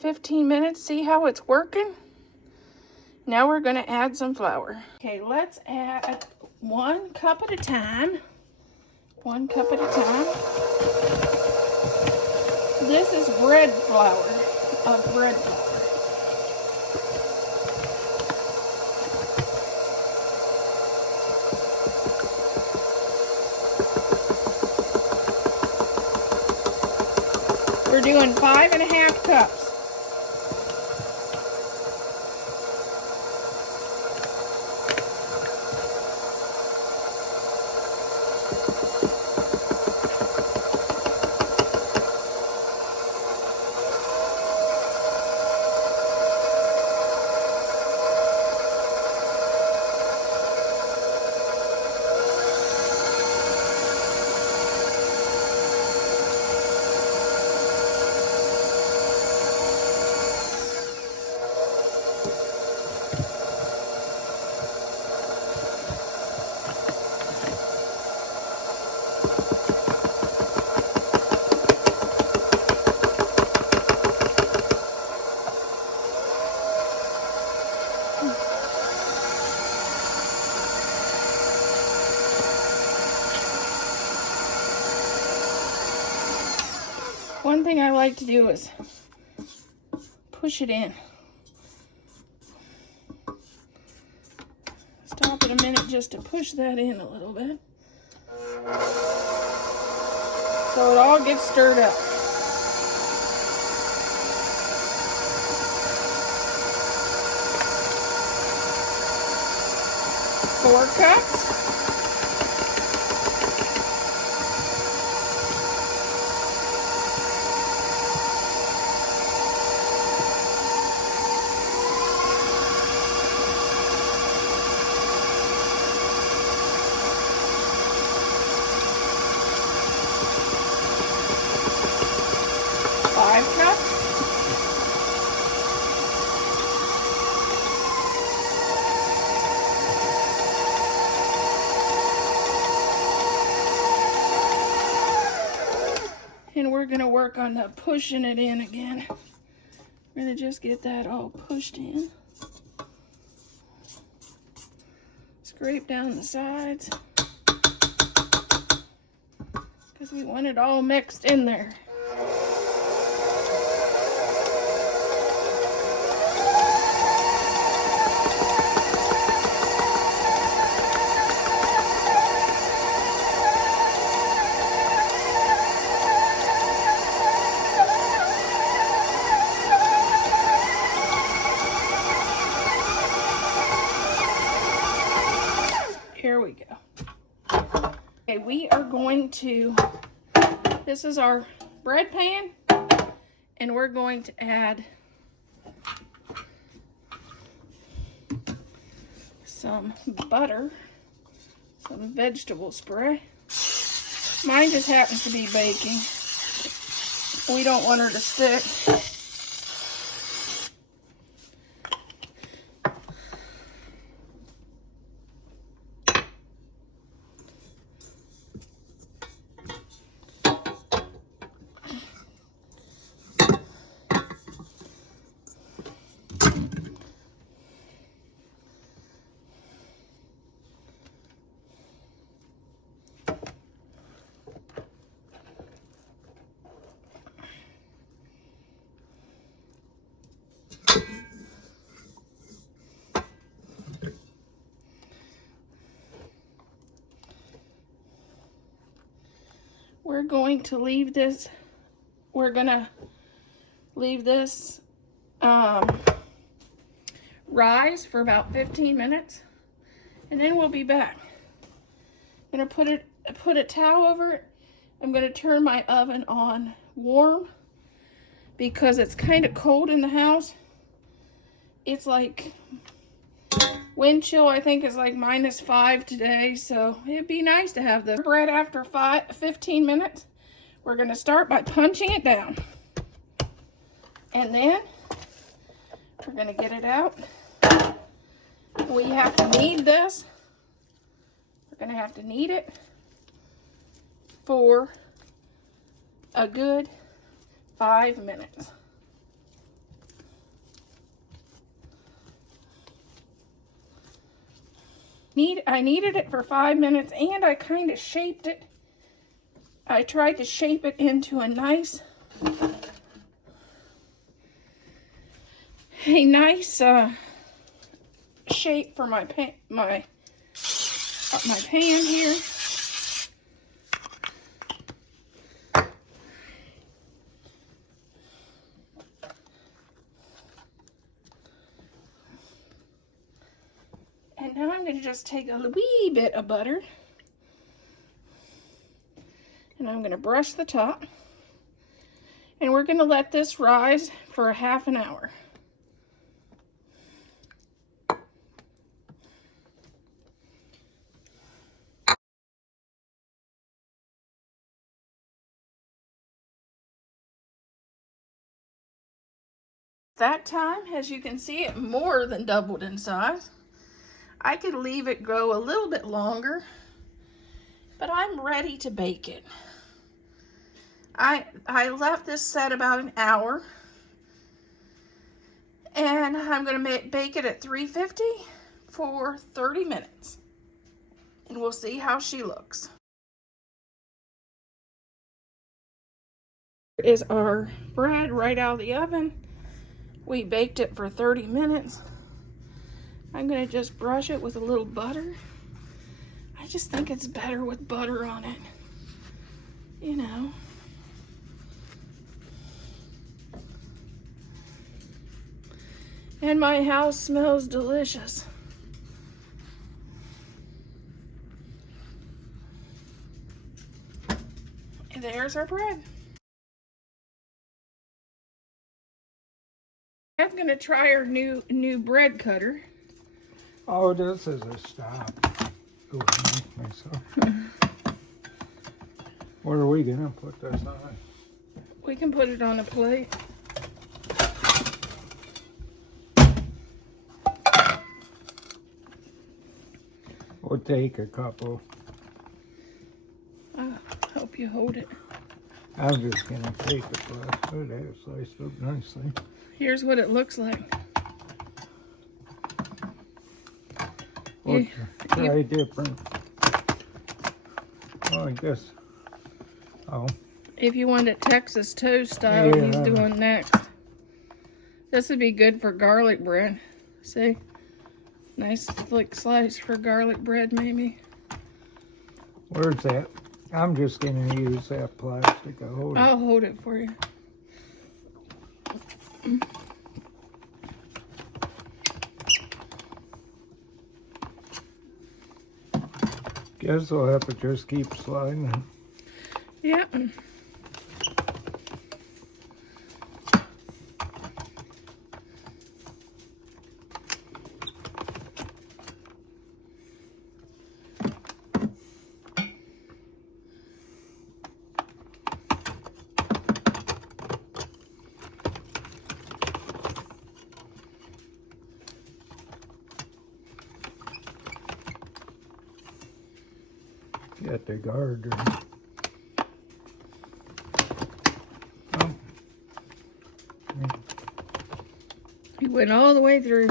15 minutes, see how it's working? Now we're gonna add some flour. Okay, let's add 1 cup at a time. 1 cup at a time. This is bread flour, bread flour. We're doing 5½ cups. One thing I like to do is push it in. Stop it a minute just to push that in a little bit. So it all gets stirred up. 4 cups. And we're gonna work on the pushing it in again. We're gonna just get that all pushed in. Scrape down the sides, because we want it all mixed in there. Here we go. Okay, we are going to, this is our bread pan, and we're going to add some butter, some vegetable spray. Mine just happens to be baking. We don't want her to stick. We're going to leave this, rise for about 15 minutes, and then we'll be back. I'm gonna put a towel over it. I'm gonna turn my oven on warm because it's kind of cold in the house. It's like wind chill, I think, is like -5 today, so it'd be nice to have the bread after 15 minutes. We're gonna start by punching it down, and then we're gonna get it out. We have to knead this. We're gonna have to knead it for a good 5 minutes. I kneaded it for 5 minutes, and I kind of shaped it. I tried to shape it into a nice shape for my pan here. And now I'm going to just take a wee bit of butter, and I'm going to brush the top, and we're going to let this rise for a half an hour. That time, as you can see, it more than doubled in size. I could leave it go a little bit longer, but I'm ready to bake it. I left this set about an hour, and I'm going to bake it at 350 for 30 minutes, and we'll see how she looks. Here is our bread right out of the oven. We baked it for 30 minutes. I'm going to just brush it with a little butter. I just think it's better with butter on it, you know. And my house smells delicious. And there's our bread. I'm gonna try our new bread cutter. Oh, this is a stop. Ooh, I make myself. Where are we gonna put this on? We can put it on a plate. We'll take a couple. I hope you hold it. I'm just gonna take a brush. Oh, that's sliced up nicely. Here's what it looks like. We'll try different. Oh, I guess. Oh. If you want it Texas toast style, he's doing next. This would be good for garlic bread. See? Nice thick slice for garlic bread, maybe. Where's that? I'm just gonna use that plastic. I'll hold it for you. Guess we'll have to just keep sliding. Yeah. Get the garter. Oh. He went all the way through.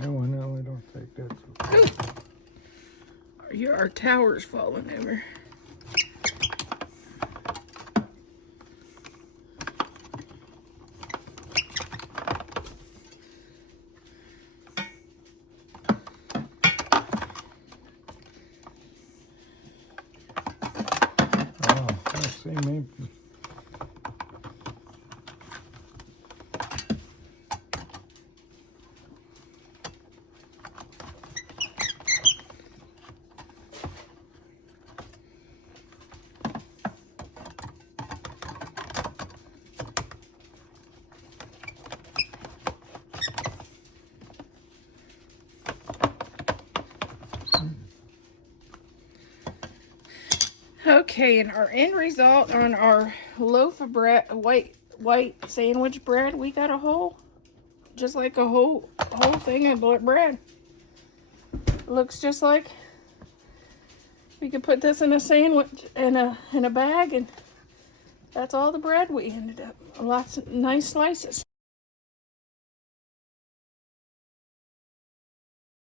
That one, no, I don't think that's okay. Our tower's falling over. Oh, let's see, maybe. Okay, and our end result on our loaf of bread, white sandwich bread, we got a whole, just like a whole thing of bread. Looks just like we could put this in a sandwich in a bag, and that's all the bread we ended up. Lots of nice slices.